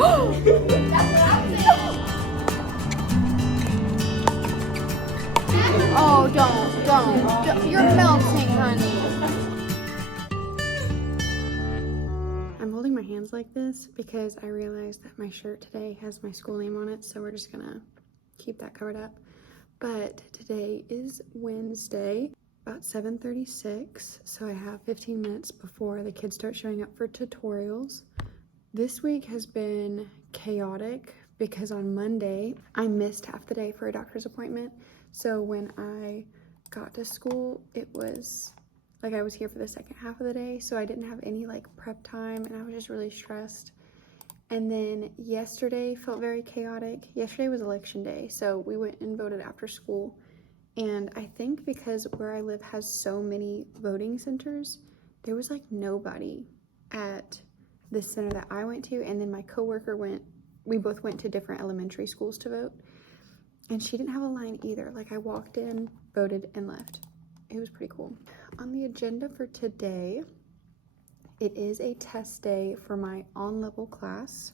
Oh, don't. You're melting, honey. I'm holding my hands like this because I realized that my shirt today has my school name on it, so we're just gonna keep that covered up. But today is Wednesday, about 7:36, so I have 15 minutes before the kids start showing up for tutorials. This week has been chaotic because on Monday, I missed half the day for a doctor's appointment. So when I got to school, it was like I was here for the second half of the day, so I didn't have any like prep time and I was just really stressed. And then yesterday felt very chaotic. Yesterday was election day, so we went and voted after school. And I think because where I live has so many voting centers, there was like nobody at the center that I went to, and then my coworker we both went to different elementary schools to vote, and she didn't have a line either. Like I walked in, voted, and left. It was pretty cool. On the agenda for today, it is a test day for my on-level class.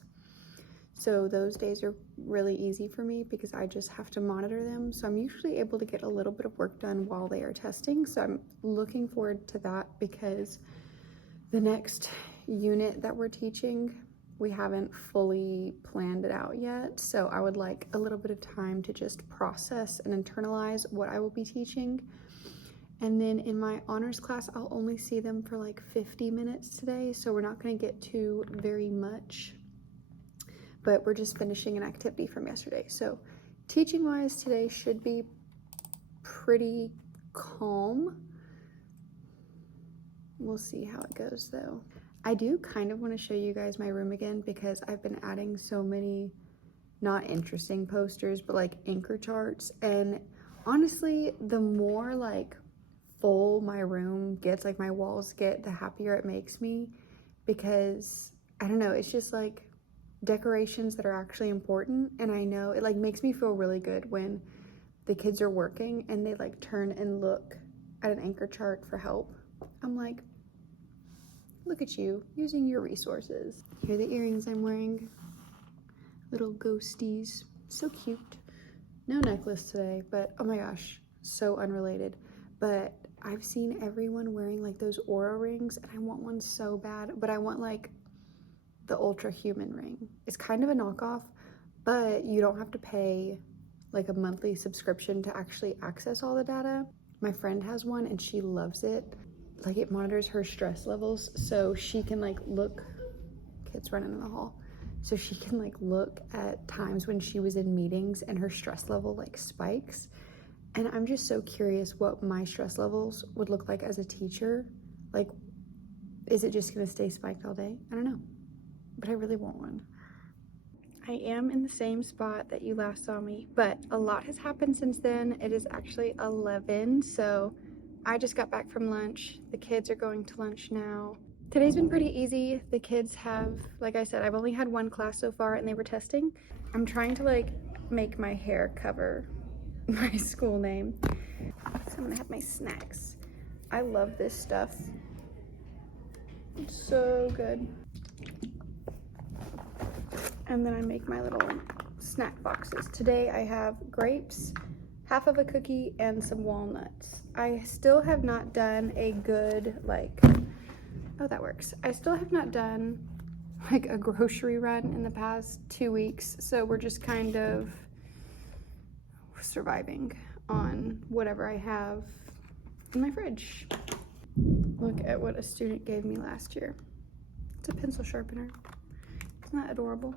So those days are really easy for me because I just have to monitor them. So I'm usually able to get a little bit of work done while they are testing. So I'm looking forward to that because the next unit that we're teaching, we haven't fully planned it out yet. So I would like a little bit of time to just process and internalize what I will be teaching. And then in my honors class, I'll only see them for like 50 minutes today. So we're not going to get to very much, but we're just finishing an activity from yesterday. So teaching wise today should be pretty calm. We'll see how it goes though. I do kind of want to show you guys my room again because I've been adding so many not interesting posters, but like anchor charts. And honestly, the more like full my room gets, like my walls get, the happier it makes me because I don't know, it's just like decorations that are actually important. And I know it like makes me feel really good when the kids are working and they like turn and look at an anchor chart for help. I'm like, look at you using your resources. Here are the earrings I'm wearing, little ghosties, so cute. No necklace today, but oh my gosh, so unrelated. But I've seen everyone wearing like those Aura rings and I want one so bad, but I want like the ultra human ring. It's kind of a knockoff, but you don't have to pay like a monthly subscription to actually access all the data. My friend has one and she loves it. Like it monitors her stress levels, so she can like look, kids running in the hall, so she can like look at times when she was in meetings and her stress level like spikes. And I'm just so curious what my stress levels would look like as a teacher. Like, is it just gonna stay spiked all day? I don't know, but I really want one. I am in the same spot that you last saw me, but a lot has happened since then. It is actually 11, so I just got back from lunch. The kids are going to lunch now. Today's been pretty easy. The kids have, like I said, I've only had one class so far and they were testing. I'm trying to like make my hair cover my school name. So I'm gonna have my snacks. I love this stuff. It's so good. And then I make my little snack boxes. Today I have grapes, half of a cookie, and some walnuts. I still have not done a good like, oh that works. I still have not done like a grocery run in the past 2 weeks. So we're just kind of surviving on whatever I have in my fridge. Look at what a student gave me last year. It's a pencil sharpener. Isn't that adorable?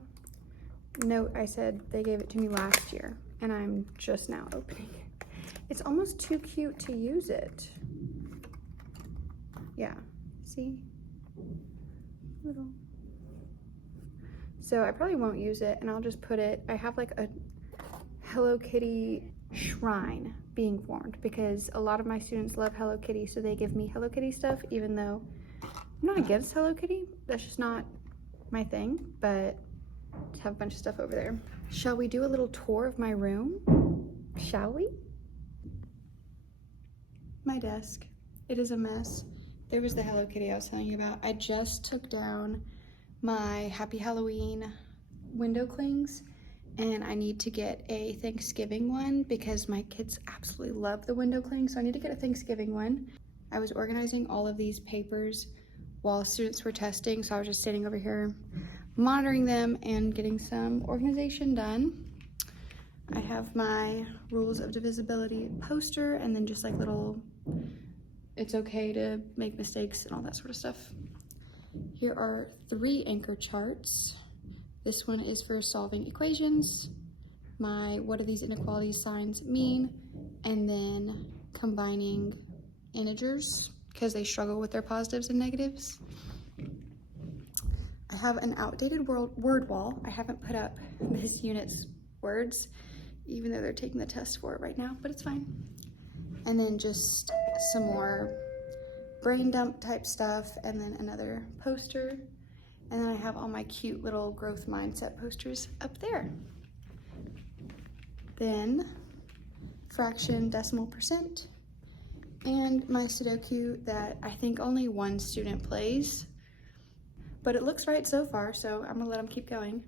Note, I said they gave it to me last year and I'm just now opening it. It's almost too cute to use it. Yeah, see? Little. So I probably won't use it and I'll just put it, I have like a Hello Kitty shrine being formed because a lot of my students love Hello Kitty, so they give me Hello Kitty stuff, even though I'm not against Hello Kitty. That's just not my thing, but just have a bunch of stuff over there. Shall we do a little tour of my room? Shall we? My desk. It is a mess. There was the Hello Kitty I was telling you about. I just took down my Happy Halloween window clings, and I need to get a Thanksgiving one because my kids absolutely love the window cling, so I need to get a Thanksgiving one. I was organizing all of these papers while students were testing, so I was just sitting over here monitoring them and getting some organization done. I have my rules of divisibility poster, and then just like little, it's okay to make mistakes and all that sort of stuff. Here are 3 anchor charts. This one is for solving equations, my what do these inequality signs mean, and then combining integers because they struggle with their positives and negatives. I have an outdated word wall. I haven't put up this unit's words, even though they're taking the test for it right now, but it's fine. And then just some more brain dump type stuff, and then another poster. And then I have all my cute little growth mindset posters up there. Then fraction, decimal percent, and my Sudoku that I think only one student plays, but it looks right so far, so I'm gonna let them keep going.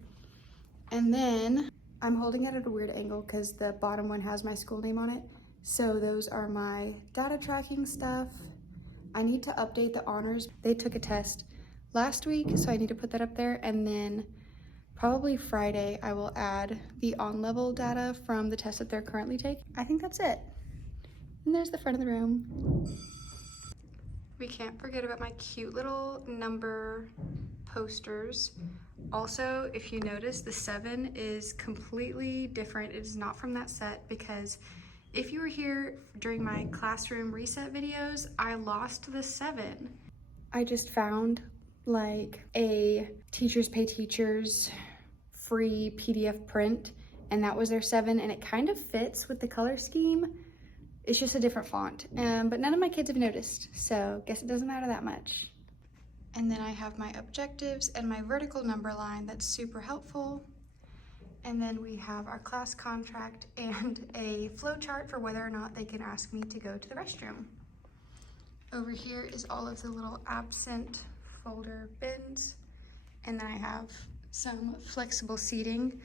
And then I'm holding it at a weird angle because the bottom one has my school name on it. So those are my data tracking stuff. I need to update the honors. They took a test last week, so I need to put that up there. And then probably Friday, I will add the on-level data from the test that they're currently taking. I think that's it. And there's the front of the room. We can't forget about my cute little number posters. Also, if you notice, the 7 is completely different. It is not from that set because if you were here during my classroom reset videos, I lost the 7. I just found like a Teachers Pay Teachers free PDF print, and that was their 7, and it kind of fits with the color scheme. It's just a different font, but none of my kids have noticed, so guess it doesn't matter that much. And then I have my objectives and my vertical number line that's super helpful. And then we have our class contract and a flow chart for whether or not they can ask me to go to the restroom. Over here is all of the little absent folder bins. And then I have some flexible seating.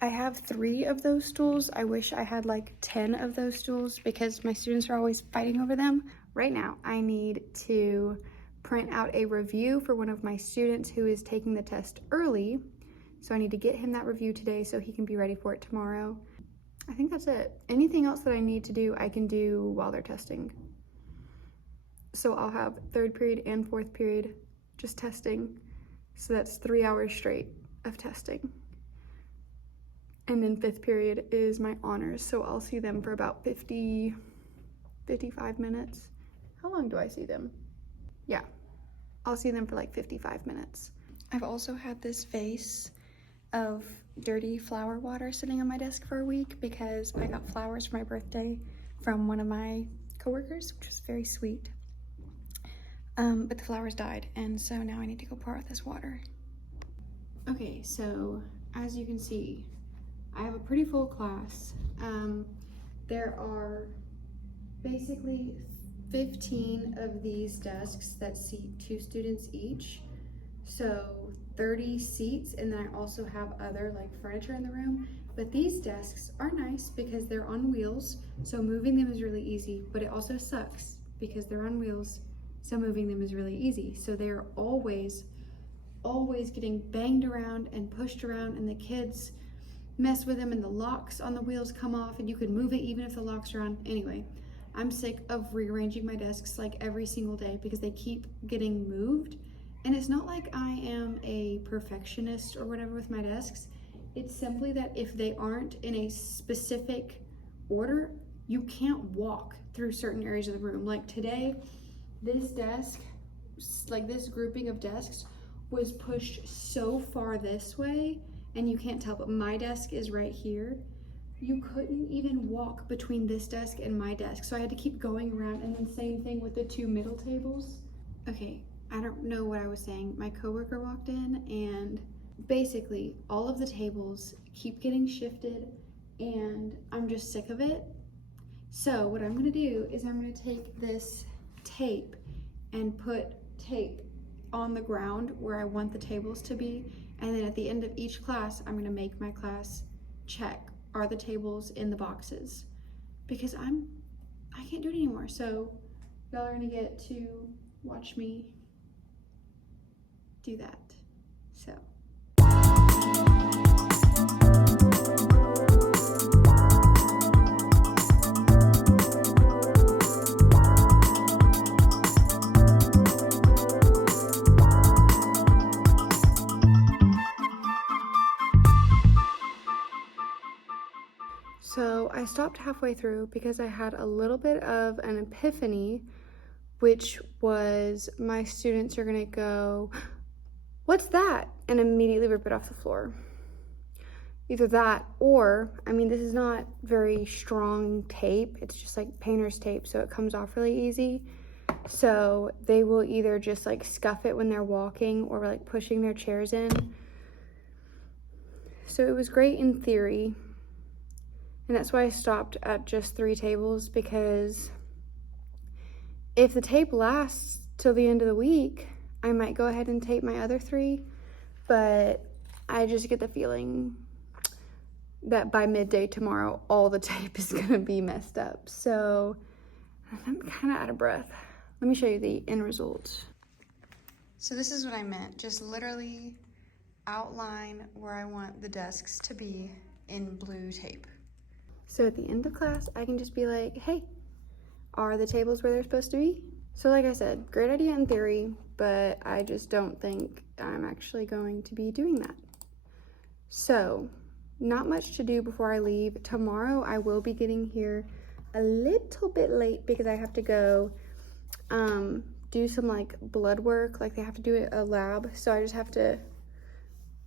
I have 3 of those stools. I wish I had like 10 of those stools because my students are always fighting over them. Right now, I need to print out a review for one of my students who is taking the test early. So I need to get him that review today so he can be ready for it tomorrow. I think that's it. Anything else that I need to do, I can do while they're testing. So I'll have 3rd period and 4th period just testing. So that's 3 hours straight of testing. And then 5th period is my honors. So I'll see them for about 55 minutes. How long do I see them? Yeah, I'll see them for like 55 minutes. I've also had this vase of dirty flower water sitting on my desk for a week because I got flowers for my birthday from one of my coworkers, which was very sweet. But the flowers died, and so now I need to go pour out this water. Okay, so as you can see, I have a pretty full class. There are basically 15 of these desks that seat 2 students each. So 30 seats, and then I also have other like furniture in the room. But these desks are nice because they're on wheels, so moving them is really easy, but it also sucks because they're on wheels, so moving them is really easy. So they're always getting banged around and pushed around, and the kids mess with them and the locks on the wheels come off and you can move it even if the locks are on. Anyway, I'm sick of rearranging my desks like every single day because they keep getting moved. And it's not like I am a perfectionist or whatever with my desks. It's simply that if they aren't in a specific order, you can't walk through certain areas of the room. Like today, this desk, like this grouping of desks was pushed so far this way, and you can't tell, but my desk is right here. You couldn't even walk between this desk and my desk, so I had to keep going around. And then same thing with the 2 middle tables. Okay, I don't know what I was saying. My coworker walked in, and basically all of the tables keep getting shifted, and I'm just sick of it. So what I'm gonna do is I'm gonna take this tape and put tape on the ground where I want the tables to be. And then at the end of each class, I'm gonna make my class check, are the tables in the boxes? Because I can't do it anymore. So y'all are gonna get to watch me do that. So. So I stopped halfway through because I had a little bit of an epiphany, which was my students are gonna go, "What's that?" and immediately rip it off the floor. Either that or, I mean, this is not very strong tape. It's just like painter's tape, so it comes off really easy. So they will either just like scuff it when they're walking or like pushing their chairs in. So it was great in theory. And that's why I stopped at just 3 tables, because if the tape lasts till the end of the week, I might go ahead and tape my other 3, but I just get the feeling that by midday tomorrow, all the tape is gonna be messed up. So I'm kind of out of breath. Let me show you the end result. So this is what I meant, just literally outline where I want the desks to be in blue tape. So at the end of class, I can just be like, hey, are the tables where they're supposed to be? So like I said, great idea in theory, but I just don't think I'm actually going to be doing that. So not much to do before I leave. Tomorrow I will be getting here a little bit late because I have to go do some like blood work. Like they have to do a lab. So I just have to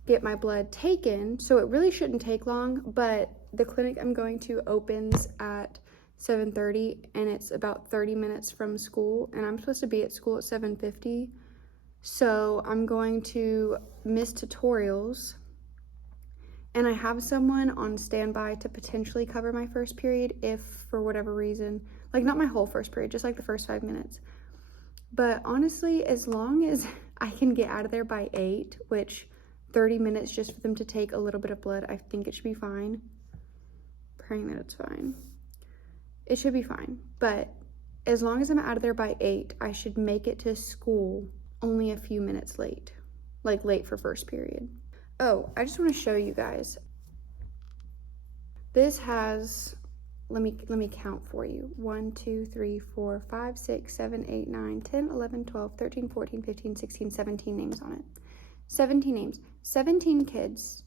get my blood taken. So it really shouldn't take long, but the clinic I'm going to opens at 7:30 and it's about 30 minutes from school, and I'm supposed to be at school at 7:50. So I'm going to miss tutorials, and I have someone on standby to potentially cover my first period if for whatever reason, like not my whole first period, just like the first 5 minutes. But honestly, as long as I can get out of there by 8, which 30 minutes just for them to take a little bit of blood, I think it should be fine. Praying that it's fine. It should be fine. But as long as I'm out of there by 8, I should make it to school only a few minutes late. Like late for first period. Oh, I just want to show you guys. This has, let me count for you. 1, 2, 3, 4, 5, 6, 7, 8, 9, 10, 11, 12, 13, 14, 15, 16, 17 names on it. 17 names. 17 kids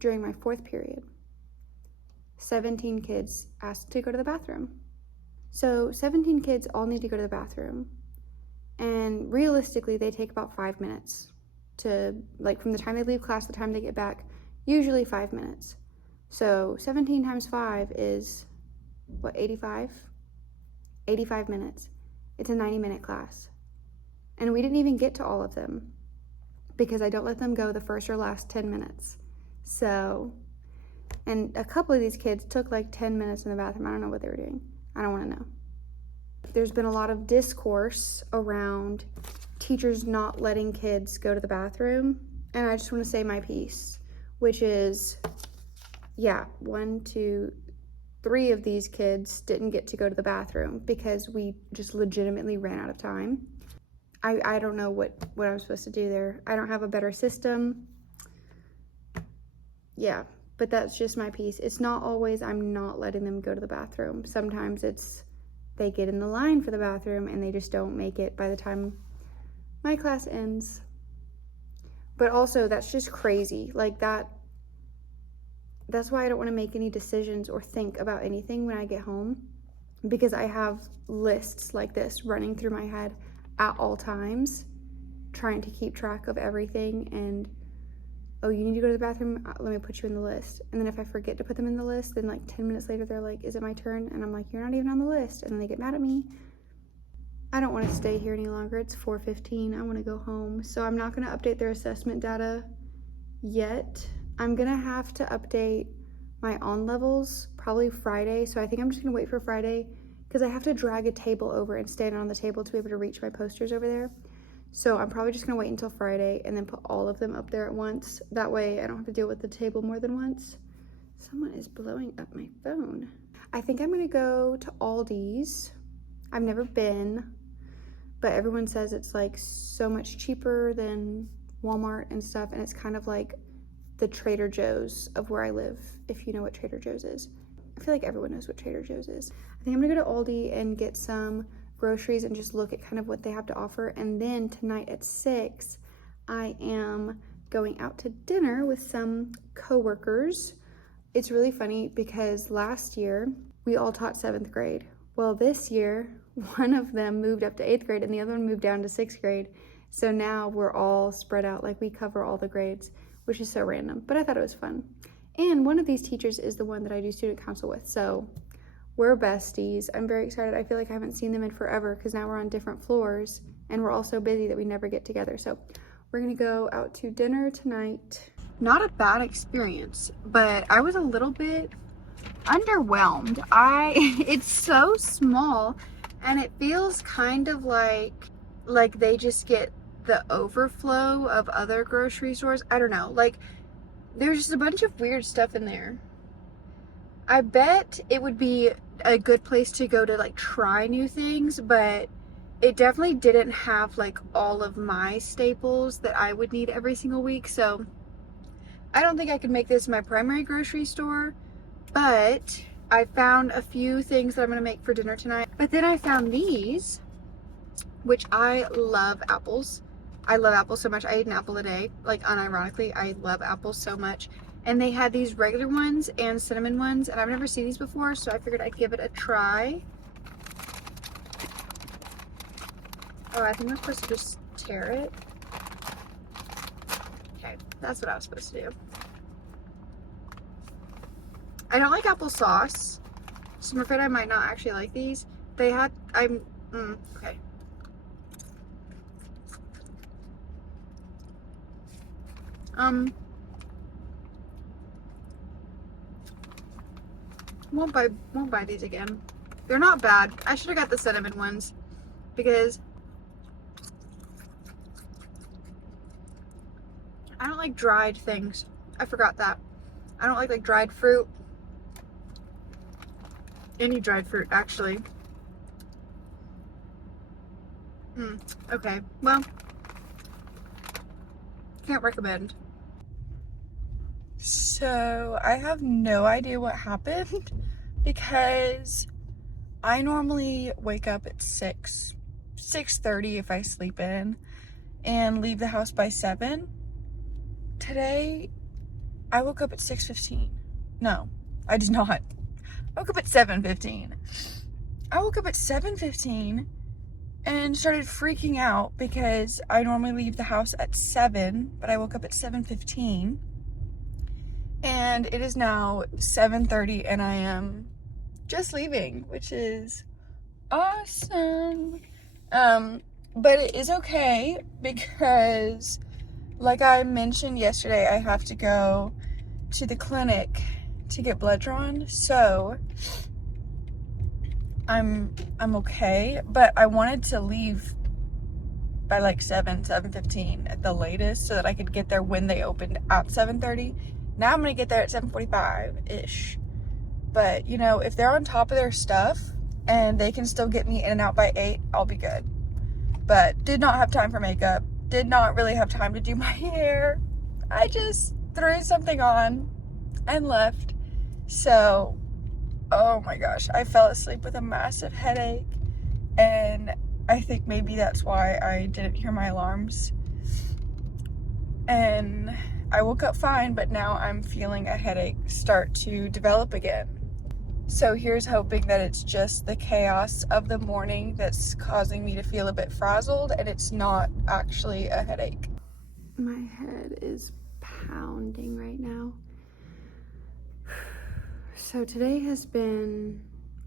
during my 4th period. 17 kids asked to go to the bathroom. So 17 kids all need to go to the bathroom. And realistically, they take about 5 minutes to, like from the time they leave class to the time they get back, usually 5 minutes. So 17 times 5 is, what, 85? 85 minutes. It's a 90-minute class. And we didn't even get to all of them because I don't let them go the first or last 10 minutes. So, and a couple of these kids took like 10 minutes in the bathroom. I don't know what they were doing. I don't want to know. There's been a lot of discourse around teachers not letting kids go to the bathroom. And I just want to say my piece, which is, yeah, 1, 2, 3 of these kids didn't get to go to the bathroom because we just legitimately ran out of time. I don't know what I'm supposed to do there. I don't have a better system. Yeah, but that's just my piece. It's not always I'm not letting them go to the bathroom. Sometimes it's they get in the line for the bathroom and they just don't make it by the time my class ends. But also that's just crazy. Like that's why I don't want to make any decisions or think about anything when I get home, because I have lists like this running through my head at all times, trying to keep track of everything. And oh, you need to go to the bathroom, let me put you in the list. And then if I forget to put them in the list, then like 10 minutes later they're like, is it my turn? And I'm like, you're not even on the list. And then they get mad at me. I don't want to stay here any longer. It's 4:15. I want to go home. So I'm not going to update their assessment data yet. I'm going to have to update my on levels probably Friday. So I think I'm just going to wait for Friday because I have to drag a table over and stand on the table to be able to reach my posters over there. So I'm probably just gonna wait until Friday and then put all of them up there at once. That way I don't have to deal with the table more than once. Someone is blowing up my phone. I think I'm gonna go to Aldi's. I've never been, but everyone says it's like so much cheaper than Walmart and stuff, and it's kind of like the Trader Joe's of where I live, if you know what Trader Joe's is. I feel like everyone knows what Trader Joe's is. I think I'm gonna go to Aldi and get some groceries and just look at kind of what they have to offer. And then tonight at 6, I am going out to dinner with some coworkers. It's really funny because last year we all taught 7th grade. Well, this year, one of them moved up to 8th grade and the other one moved down to 6th grade. So now we're all spread out, like we cover all the grades, which is so random, but I thought it was fun. And one of these teachers is the one that I do student council with, so we're besties. I'm very excited. I feel like I haven't seen them in forever because now we're on different floors and we're all so busy that we never get together. So we're gonna go out to dinner tonight. Not a bad experience, but I was a little bit underwhelmed. It's so small and it feels kind of like they just get the overflow of other grocery stores. I don't know, like there's just a bunch of weird stuff in there. I bet it would be a good place to go to like try new things, but it definitely didn't have like all of my staples that I would need every single week. So I don't think I could make this my primary grocery store, but I found a few things that I'm gonna make for dinner tonight. But then I found these, which I love apples. I love apples so much. I eat an apple a day, like unironically. I love apples so much. And they had these regular ones and cinnamon ones, and I've never seen these before, so I figured I'd give it a try. Oh, I think I'm supposed to just tear it. Okay, that's what I was supposed to do. I don't like applesauce, so I'm afraid I might not actually like these. They had, okay. Won't buy these again. They're not bad. I should have got the cinnamon ones because I don't like dried things. I forgot that. I don't like dried fruit. Any dried fruit, actually. Okay, well, can't recommend. So I have no idea what happened because I normally wake up at 6:30 if I sleep in and leave the house by 7. Today I woke up at 6:15. No, I did not. I woke up at 7:15. I woke up at 7:15 and started freaking out because I normally leave the house at 7, but I woke up at 7:15. And it is now 7:30 and I am just leaving, which is awesome. But it is okay because like I mentioned yesterday, I have to go to the clinic to get blood drawn. So I'm okay, but I wanted to leave by like 7:15 at the latest so that I could get there when they opened at 7:30. Now I'm gonna get there at 7:45-ish. But, you know, if they're on top of their stuff and they can still get me in and out by 8, I'll be good. But did not have time for makeup. Did not really have time to do my hair. I just threw something on and left. So, oh my gosh, I fell asleep with a massive headache. And I think maybe that's why I didn't hear my alarms. And I woke up fine, but now I'm feeling a headache start to develop again. So here's hoping that it's just the chaos of the morning that's causing me to feel a bit frazzled and it's not actually a headache. My head is pounding right now. So today has been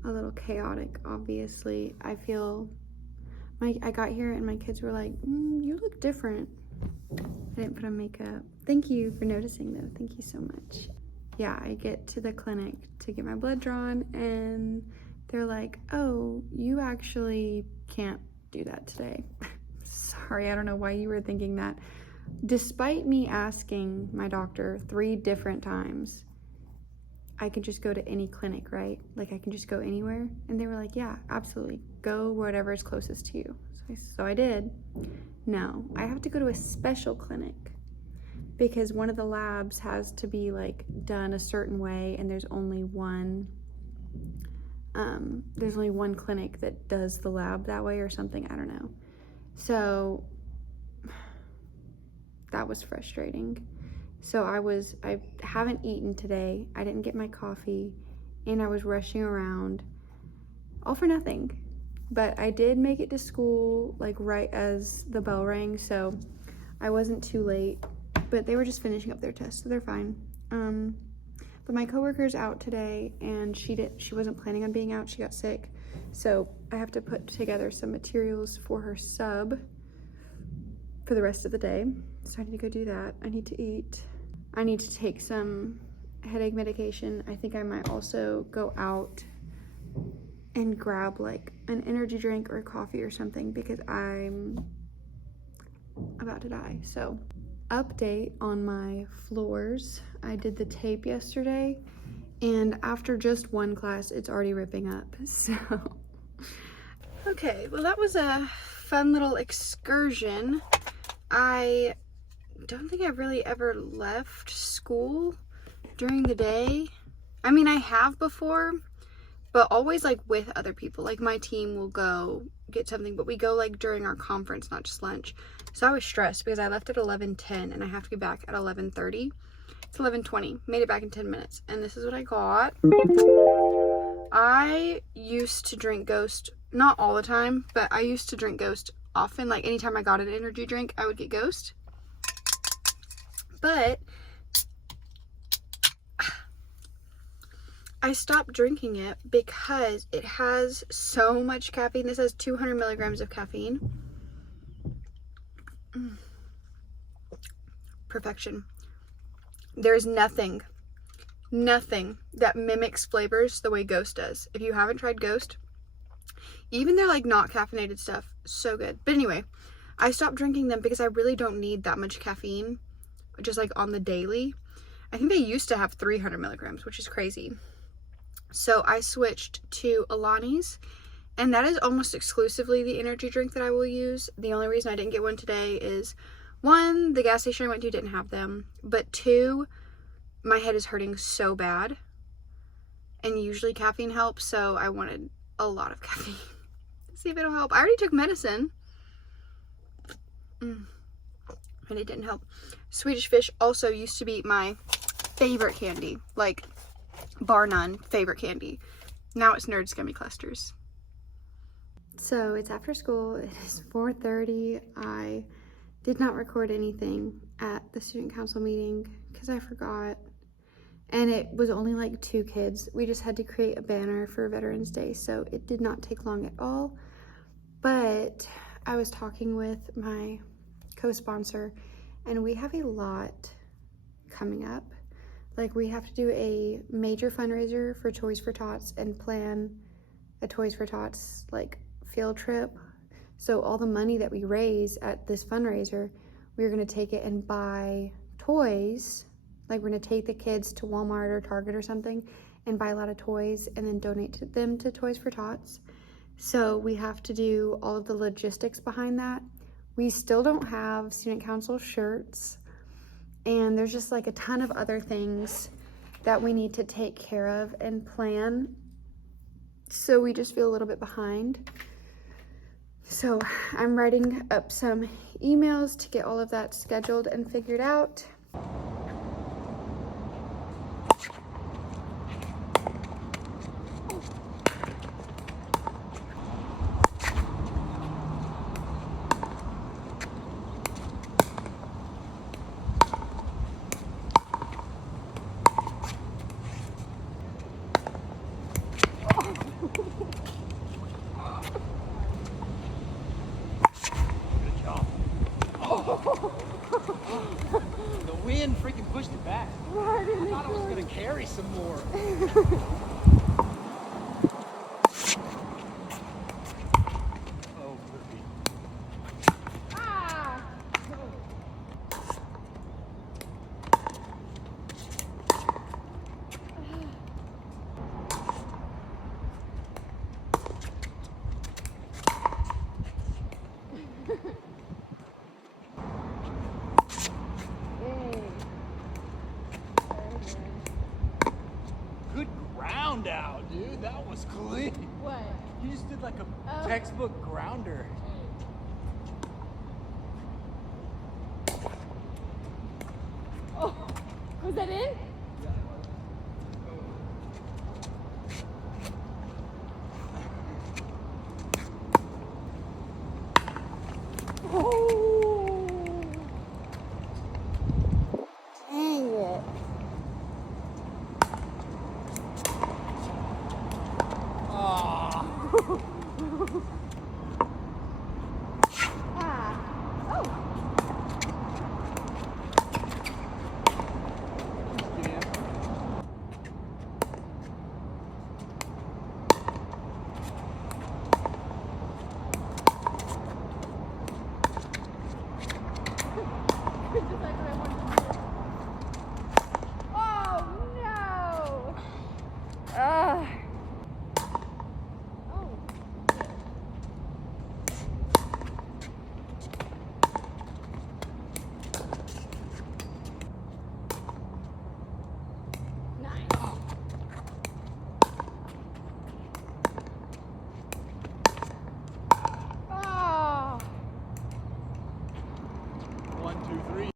a little chaotic, obviously. I got here and my kids were like, you look different. I didn't put on makeup. Thank you for noticing though. Thank you so much. Yeah, I get to the clinic to get my blood drawn and they're like, oh, you actually can't do that today. So sorry, I don't know why you were thinking that. Despite me asking my doctor 3 different times, I could just go to any clinic, right? Like I can just go anywhere. And they were like, yeah, absolutely. Go whatever is closest to you. So I did. No, I have to go to a special clinic because one of the labs has to be like done a certain way, and there's only one clinic that does the lab that way or something. I don't know. So that was frustrating. So I haven't eaten today. I didn't get my coffee, and I was rushing around all for nothing. But I did make it to school like right as the bell rang, so I wasn't too late. But they were just finishing up their tests, so they're fine. But my coworker's out today, and she wasn't planning on being out. She got sick, so I have to put together some materials for her sub for the rest of the day. So I need to go do that. I need to eat. I need to take some headache medication. I think I might also go out and grab like an energy drink or coffee or something because I'm about to die. So update on my floors. I did the tape yesterday, and after just one class, it's already ripping up. So, okay, well that was a fun little excursion. I don't think I've really ever left school during the day. I mean, I have before, but always like with other people. Like my team will go get something, but we go like during our conference, not just lunch. So I was stressed because I left at 11:10 and I have to be back at 11:30. It's 11:20. Made it back in 10 minutes. And this is what I got. I used to drink Ghost, not all the time, but I used to drink Ghost often. Like anytime I got an energy drink, I would get Ghost. But I stopped drinking it because it has so much caffeine. This has 200 milligrams of caffeine. Perfection. There's nothing that mimics flavors the way Ghost does. If you haven't tried Ghost, even their like not caffeinated stuff, so good. But anyway, I stopped drinking them because I really don't need that much caffeine just like on the daily. I think they used to have 300 milligrams, which is crazy. So I switched to Alani's, and that is almost exclusively the energy drink that I will use. The only reason I didn't get one today is 1, the gas station I went to didn't have them, but 2, my head is hurting so bad, and usually caffeine helps, so I wanted a lot of caffeine. See if it'll help. I already took medicine, and it didn't help. Swedish Fish also used to be my favorite candy, like bar none favorite candy. Now it's Nerds Gummy Clusters. So it's after school. It is 4:30. I did not record anything at the student council meeting because I forgot, and it was only like 2 kids. We just had to create a banner for Veterans Day, so it did not take long at all. But I was talking with my co-sponsor, and we have a lot coming up. Like, we have to do a major fundraiser for Toys for Tots and plan a Toys for Tots like field trip. So all the money that we raise at this fundraiser, we're gonna take it and buy toys. Like, we're gonna take the kids to Walmart or Target or something and buy a lot of toys and then donate them to Toys for Tots. So we have to do all of the logistics behind that. We still don't have student council shirts, and there's just like a ton of other things that we need to take care of and plan. So we just feel a little bit behind. So I'm writing up some emails to get all of that scheduled and figured out. The wind freaking pushed it back. I thought it was going to carry some more. Oh, was clean. What? You just did like a textbook grounder. Oh, was that in? Oh. Dang it. Ah. Ah. Oh. Just like what I wanted to do. Oh no! Oh. Nice. Oh. 1, 2, 3.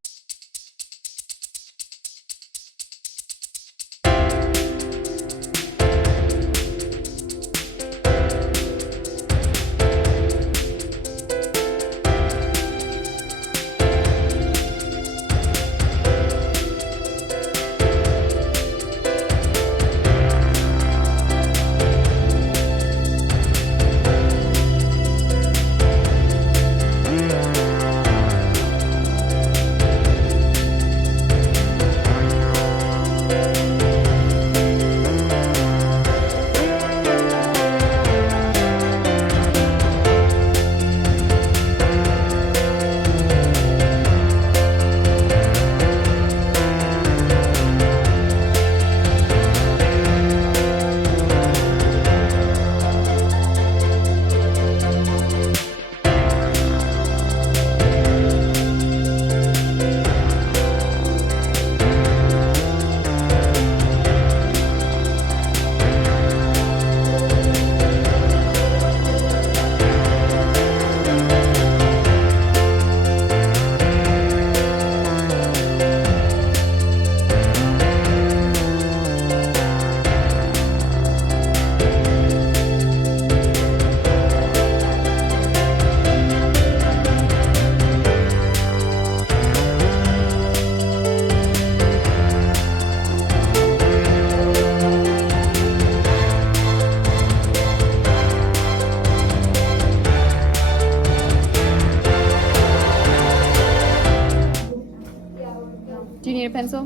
Do you need a pencil?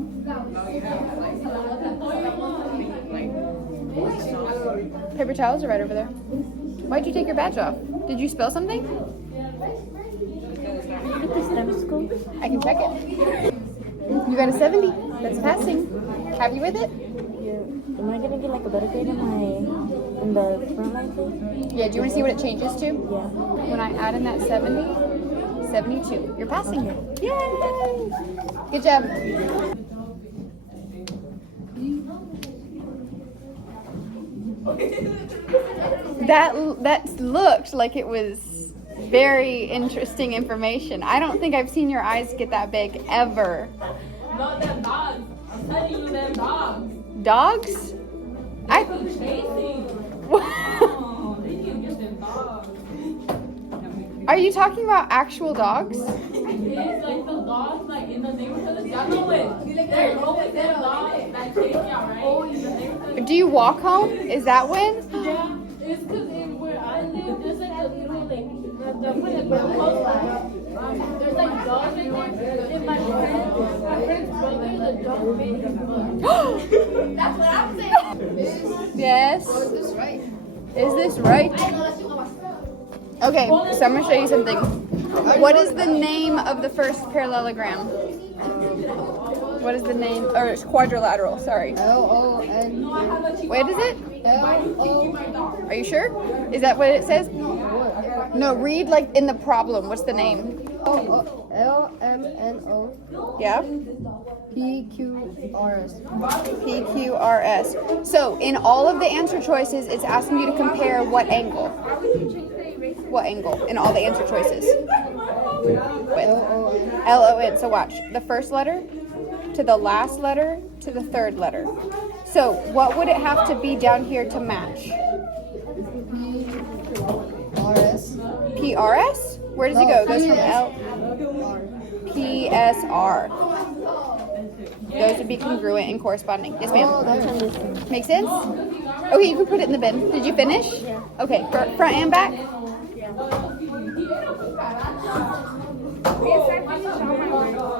Paper towels are right over there. Why'd you take your badge off? Did you spill something? I can check it. You got a 70. That's passing. Happy with it? Yeah. Am I gonna get like a better grade in the front line thing? Yeah, do you want to see what it changes to? Yeah. When I add in that 70, 72. You're passing. Okay. Yay! Good job. That looked like it was very interesting information. I don't think I've seen your eyes get that big ever. Not them dogs. I'm telling you, them dogs. Dogs? They keep chasing. Oh, they keep getting dogs. Are you talking about actual dogs? It's like the dogs like in the neighborhood. Y'all know it. There's always them dogs that chase y'all, right? In the neighborhood. Do you walk home? Is that when? Yeah, it's because where I live, there's like a little like the post. There's like dogs in there. And my friend's brother, the dog bit his butt. That's what I'm saying. Yes. Is this right? Is this right? Okay, so I'm gonna show you something. What is the name of the first parallelogram? What is the name? Or it's quadrilateral, sorry. L-O-N. What is it? L-O. Are you sure? Is that what it says? No, read like in the problem. What's the name? L-M-N-O. Yeah. PQRS. PQRS. So in all of the answer choices, it's asking you to compare what angle. What angle in all the answer choices? With LON. So watch. The first letter to the last letter to the third letter. So what would it have to be down here to match? RS. PRS? Where does it go? It goes from L. PSR. Those would be congruent and corresponding. Yes, ma'am. Make sense? Okay, you can put it in the bin. Did you finish? Yeah. Okay, front and back?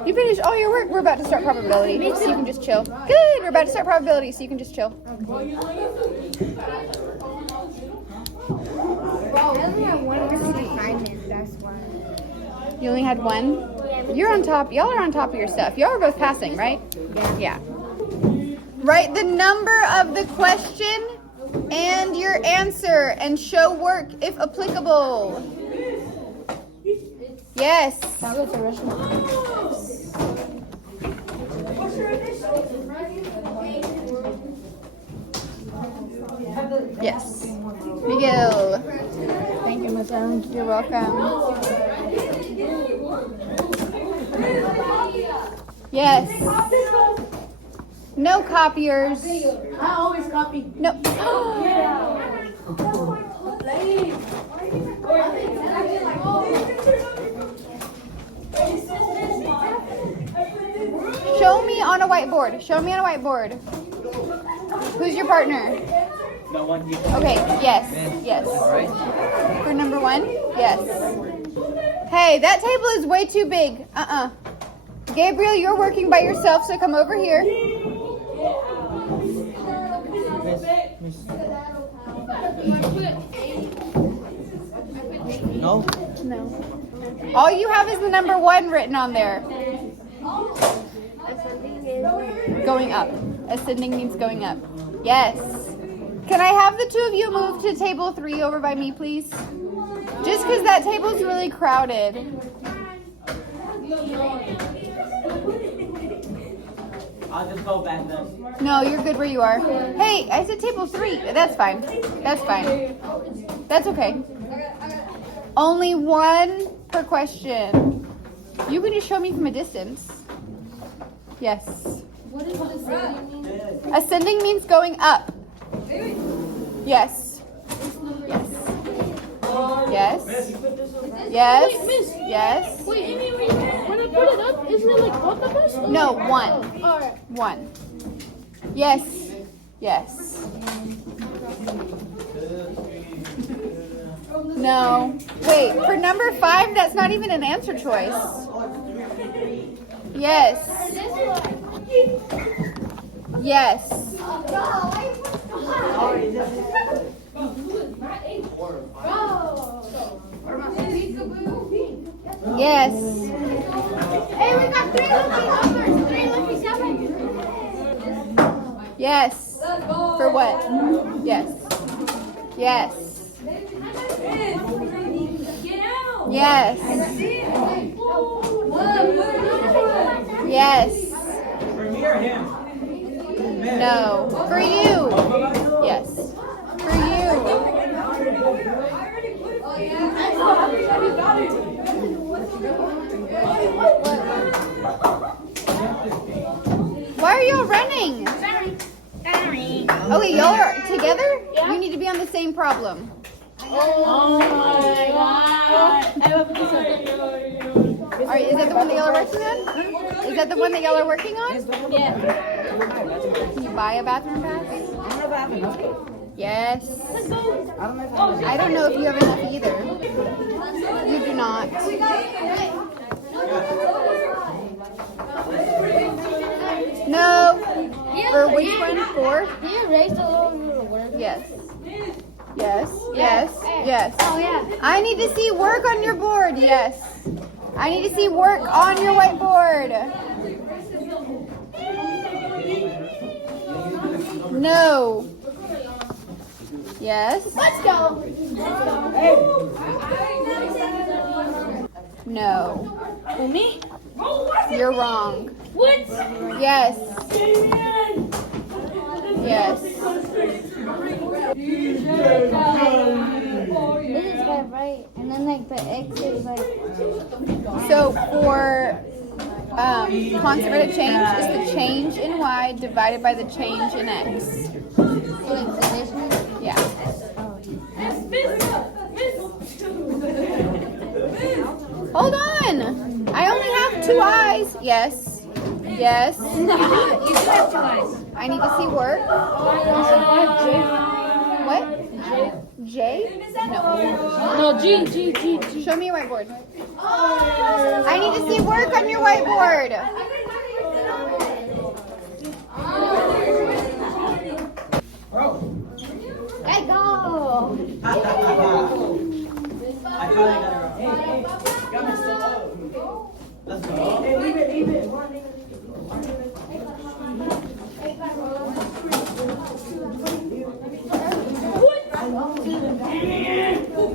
You finished all your work. We're about to start probability, so you can just chill. Good. We're about to start probability, so you can just chill. I only have one missing assignment, that's why. You only had one? You're on top. Y'all are on top of your stuff. Y'all are both passing, right? Yeah. Write the number of the question and your answer and show work if applicable. Yes. Yes. Miguel. Thank you, Miss Ellen. You're welcome. Yes. No copiers. I always copy. No. Show me on a whiteboard. Show me on a whiteboard. Who's your partner? No one you Okay, yes, yes. right? For number one, yes. Hey, that table is way too big. Gabriel, you're working by yourself, so come over here. No? No. All you have is the number one written on there. Going up. Ascending means going up. Yes. Can I have the two of you move to table 3 over by me, please? Just because that table's really crowded. I'll just go back then. No, you're good where you are. Hey, I said table 3. That's fine. That's fine. That's okay. Only one per question. You can just show me from a distance. Yes. What is ascending mean? Ascending means going up. Yes. Yes. Yes. Yes. Wait, miss. Yes. Wait, Amy, when I put it up, isn't it like both of us? No, one. Alright. One. Yes. Yes. No. Wait, for number 5, that's not even an answer choice. Yes. Yes. Yes. Hey, we got 3 lucky numbers. 3 lucky 7. Yes. For what? Yes. Yes. Yes. Yes. For me or him? No. For you. Yes. For you. Why are y'all running? Okay, y'all are together? You need to be on the same problem. Oh my god. Alright, is that the one that y'all are working on? Is that the one that y'all are working on? Yeah. Can you buy a bathroom pass? Yes. I don't know if you have enough either. You do not. No. For which one? 4? Can you erase the little word? Yes. Yes. Yes. Yes. Oh yeah. I need to see work on your board. Yes. I need to see work on your whiteboard. No. Yes. Let's go. No. For me? You're wrong. What? Yes. Yes. This is right. And then like the X is like. So for constant rate of change is the change in y divided by the change in x. So like division. Yeah. Hold on. I only have 2 eyes. Yes. Yes. You do have 2 eyes. I need to see work. What? J? No, G. Show me your whiteboard. I need to see work on your whiteboard. Let go. I finally got it wrong. Got me so low. Let's go. Hey, leave it.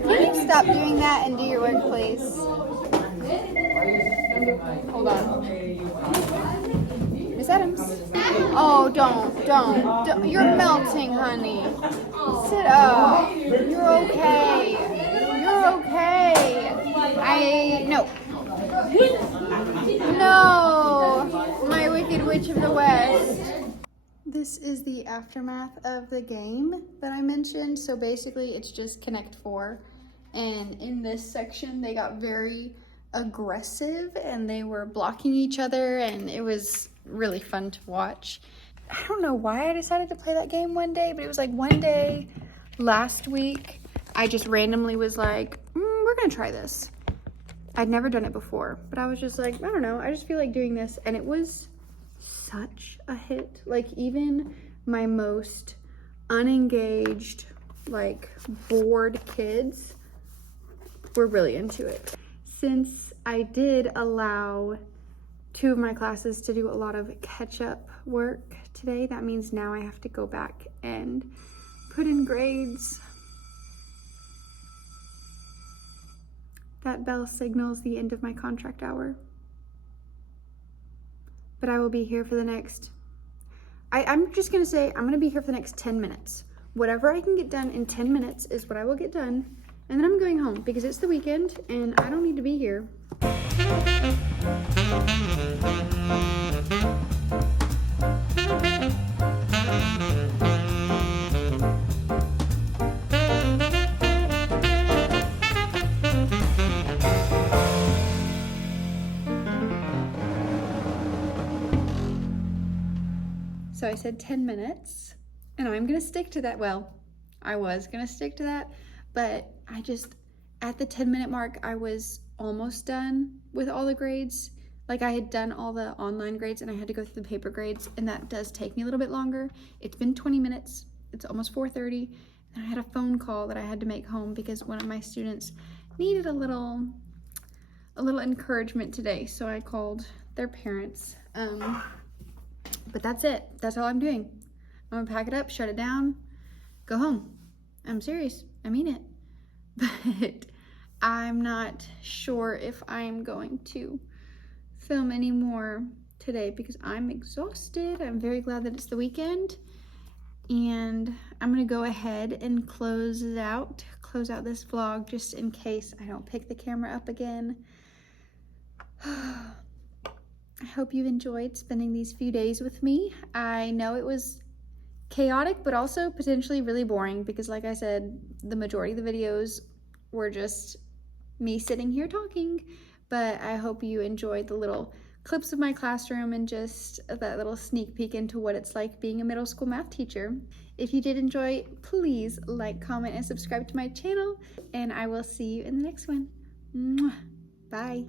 Can you stop doing that and do your work, please? Hold on. Miss Adams. Oh, don't. You're melting, honey. Sit up. You're okay. No, my wicked witch of the west. This is the aftermath of the game that I mentioned. So basically it's just Connect 4. And in this section, they got very aggressive and they were blocking each other and it was really fun to watch. I don't know why I decided to play that game one day, but it was like one day last week, I just randomly was like, we're gonna try this. I'd never done it before, but I was just like, I don't know, I just feel like doing this. And it was such a hit. Like even my most unengaged, like bored kids were really into it. Since I did allow 2 of my classes to do a lot of catch-up work today, that means now I have to go back and put in grades. That bell signals the end of my contract hour. But I will be here for the next, I'm just gonna say, I'm gonna be here for the next 10 minutes. Whatever I can get done in 10 minutes is what I will get done. And then I'm going home because it's the weekend and I don't need to be here. So I said 10 minutes and I'm gonna stick to that. Well, I was gonna stick to that, but I just, at the 10-minute mark, I was almost done with all the grades. Like I had done all the online grades and I had to go through the paper grades and that does take me a little bit longer. It's been 20 minutes, it's almost 4:30 and I had a phone call that I had to make home because one of my students needed a little encouragement today. So I called their parents. But that's it. That's all I'm doing. I'm gonna pack it up, shut it down, go home. I'm serious. I mean it. But I'm not sure if I'm going to film anymore today because I'm exhausted. I'm very glad that it's the weekend. And I'm gonna go ahead and close out this vlog just in case I don't pick the camera up again. I hope you enjoyed spending these few days with me. I know it was chaotic, but also potentially really boring because like I said, the majority of the videos were just me sitting here talking, but I hope you enjoyed the little clips of my classroom and just that little sneak peek into what it's like being a middle school math teacher. If you did enjoy, please like, comment, and subscribe to my channel, and I will see you in the next one. Mwah. Bye.